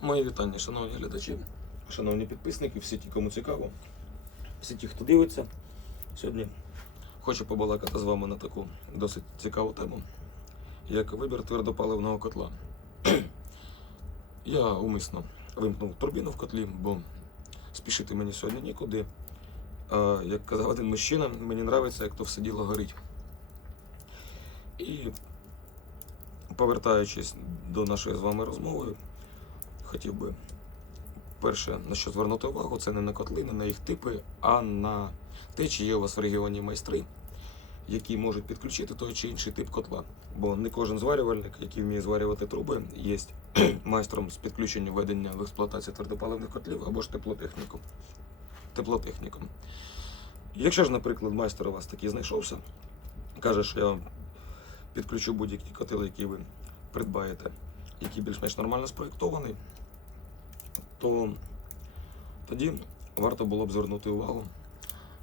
Мої вітання, шановні глядачі, шановні підписники, всі ті, кому цікаво, всі ті, хто дивиться. Сьогодні хочу побалакати з вами на таку досить цікаву тему, як вибір твердопаливного котла. Я умисно вимкнув турбіну в котлі, бо спішити мені сьогодні нікуди. А, як казав один мужчина, мені подобається, як то все діло горить. І повертаючись до нашої з вами розмови, хотів би перше на що звернути увагу, це не на котли, не на їх типи, а на те, чи є у вас в регіоні майстри, які можуть підключити той чи інший тип котла. Бо не кожен зварювальник, який вміє зварювати труби, є майстром з підключення введення в експлуатацію твердопаливних котлів або ж теплотехніком. теплотехніком. Якщо ж, наприклад, майстер у вас такий знайшовся, каже, що я підключу будь-який котел, який ви придбаєте, який більш-менш нормально спроєктований, то тоді варто було б звернути увагу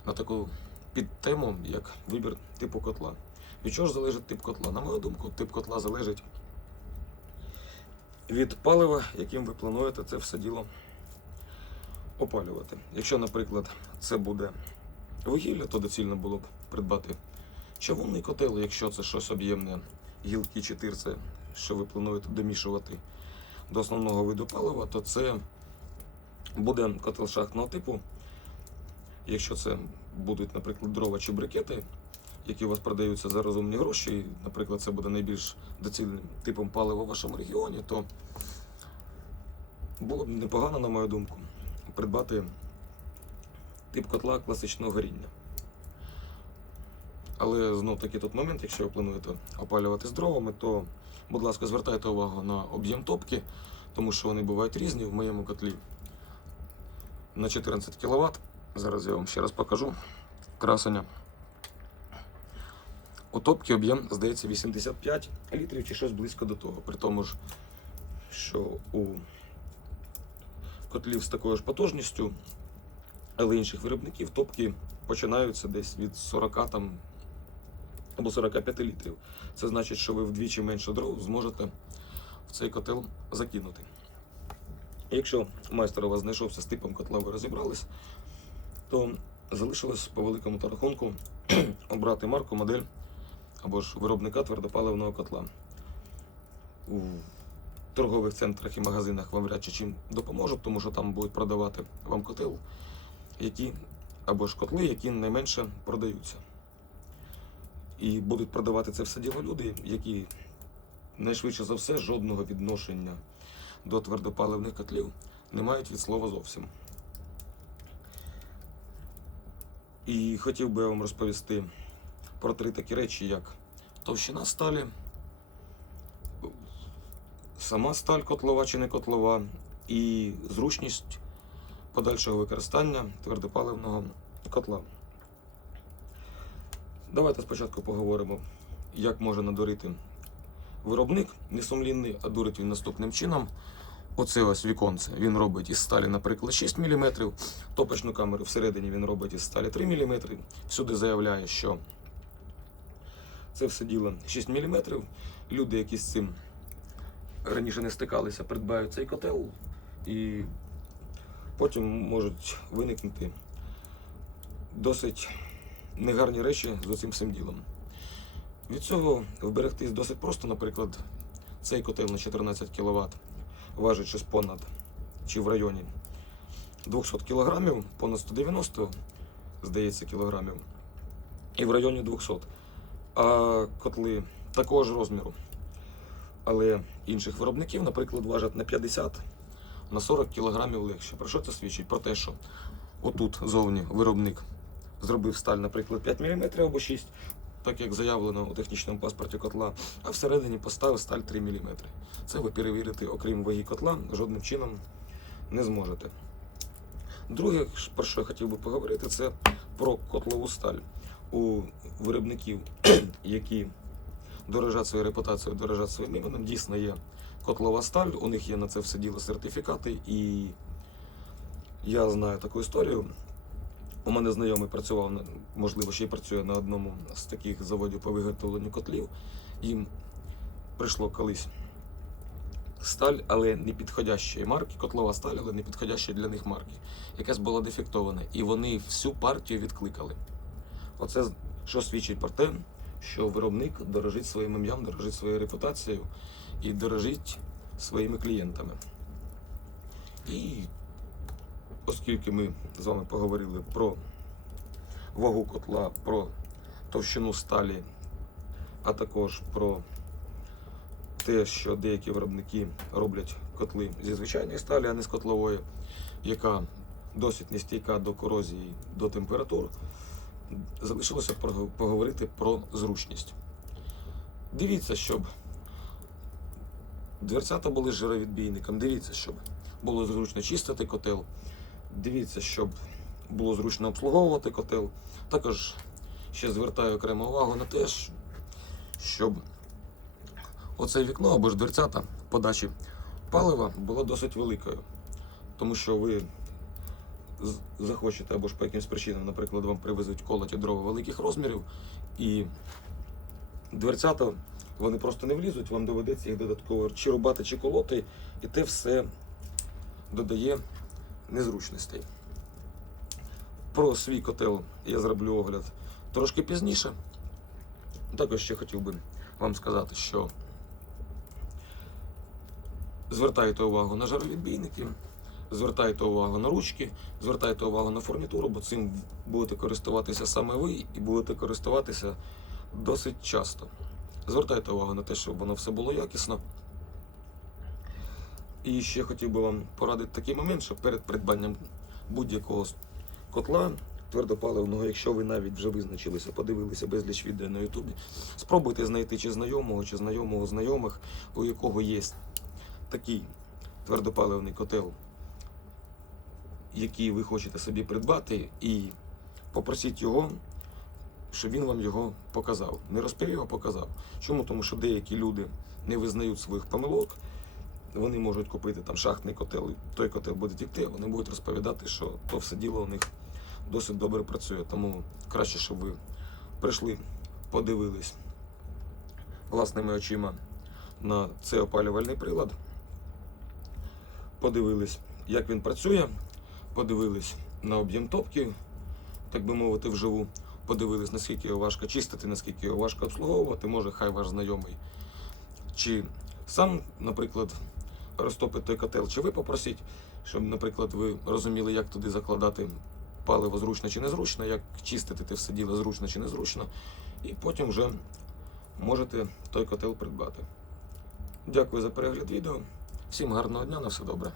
на таку підтему, як вибір типу котла. Від чого ж залежить тип котла? На мою думку, тип котла залежить від палива, яким ви плануєте це все діло опалювати. Якщо, наприклад, це буде вугілля, то доцільно було б придбати чавунний котел, якщо це щось об'ємне, гілки чи тирце, що ви плануєте домішувати до основного виду палива, то це буде котел шахтного типу. Якщо це будуть, наприклад, дрова чи брикети, які у вас продаються за розумні гроші, і, наприклад, це буде найбільш доцільним типом палива в вашому регіоні, то було б непогано, на мою думку, придбати тип котла класичного горіння. Але знов таки тут момент, якщо ви плануєте опалювати з дровами, то, будь ласка, звертайте увагу на об'єм топки, тому що вони бувають різні в моєму котлі. На 14 кВт. Зараз я вам ще раз покажу красення. У топки об'єм, здається, 85 літрів чи щось близько до того. При тому ж, що у котлів з такою ж потужністю, але інших виробників топки починаються десь від 40 там, або 45 літрів. Це значить, що ви вдвічі менше дров зможете в цей котел закинути. Якщо майстер у вас знайшовся з типом котла, ви розібрались, то залишилось по великому та рахунку обрати марку, модель або ж виробника твердопаливного котла. У торгових центрах і магазинах вам вряд чи чим допоможуть, тому що там будуть продавати вам котел, які або ж котли, які найменше продаються. І будуть продавати це все діло люди, які найшвидше за все жодного відношення до твердопаливних котлів не мають від слова зовсім. І хотів би я вам розповісти про три такі речі, як товщина сталі, сама сталь котлова чи не котлова, і зручність подальшого використання твердопаливного котла. Давайте спочатку поговоримо, як може надурити виробник несумлінний, а дурить він наступним чином. Оце ось віконце він робить із сталі, наприклад, 6 мм. Топочну камеру всередині він робить із сталі 3 мм. Всюди заявляє, що це все діло 6 мм. Люди, які з цим раніше не стикалися, придбають цей котел і потім можуть виникнути досить негарні речі з цим всім ділом. Від цього вберегтись досить просто, наприклад, цей котел на 14 кВт важить щось понад чи в районі 200 кг, понад 190, здається, кілограмів, і в районі 200. А котли такого ж розміру, але інших виробників, наприклад, важать на 50 на 40 кг легше. Про що це свідчить? Про те, що отут зовні виробник зробив сталь, наприклад, 5 мм або 6 так як заявлено у технічному паспорті котла, а всередині поставив сталь 3 мм. Це ви перевірити, окрім ваги котла, жодним чином не зможете. Друге, про що я хотів би поговорити, це про котлову сталь. У виробників, які дорожать своєю репутацією, дорожать своїм іменем, дійсно є котлова сталь, у них є на це все діло сертифікати, і я знаю таку історію. У мене знайомий працював, можливо, ще й працює на одному з таких заводів по виготовленню котлів. Їм прийшло колись сталь, але не підходящої марки, котлова сталь, але не підходящої для них марки. Якась була дефектована. І вони всю партію відкликали. Оце що свідчить про те, що виробник дорожить своїм ім'ям, дорожить своєю репутацією і дорожить своїми клієнтами. І оскільки ми з вами поговорили про вагу котла, про товщину сталі, а також про те, що деякі виробники роблять котли зі звичайної сталі, а не з котлової, яка досить нестійка до корозії, до температур, залишилося поговорити про зручність. Дивіться, щоб дверцята були з жировідбійником, дивіться, щоб було зручно чистити котел, дивіться, щоб було зручно обслуговувати котел. Також ще звертаю окрему увагу на те, щоб оце вікно або ж дверцята подачі палива було досить великою. Тому що ви захочете або ж по якимсь причинам, наприклад, вам привезуть колоті дрова великих розмірів, і дверцята вони просто не влізуть, вам доведеться їх додатково чи рубати, чи колоти, і те все додає незручностей. Про свій котел я зроблю огляд трошки пізніше. Також ще хотів би вам сказати, що звертайте увагу на жаровідбійники, звертайте увагу на ручки, звертайте увагу на фурнітуру, бо цим будете користуватися саме ви і будете користуватися досить часто. Звертайте увагу на те, щоб воно все було якісно. І ще хотів би вам порадити такий момент, що перед придбанням будь-якого котла твердопаливного, якщо ви навіть вже визначилися, подивилися безліч відео на Ютубі, спробуйте знайти чи знайомого, чи знайомого знайомих, у якого є такий твердопаливний котел, який ви хочете собі придбати, і попросіть його, щоб він вам його показав. Не розповів, а показав. Чому? Тому що деякі люди не визнають своїх помилок. Вони можуть купити там шахтний котел, і той котел буде тікти, вони будуть розповідати, що то все діло у них досить добре працює. Тому краще, щоб ви прийшли, подивились власними очима на цей опалювальний прилад, подивились, як він працює, подивились на об'єм топки, так би мовити, вживу, подивились, наскільки його важко чистити, наскільки його важко обслуговувати, може, хай ваш знайомий. Чи сам, наприклад, розтопить той котел, чи ви попросіть, щоб, наприклад, ви розуміли, як туди закладати паливо зручно чи незручно, як чистити те все діло зручно чи незручно, і потім вже можете той котел придбати. Дякую за перегляд відео. Всім гарного дня, на все добре.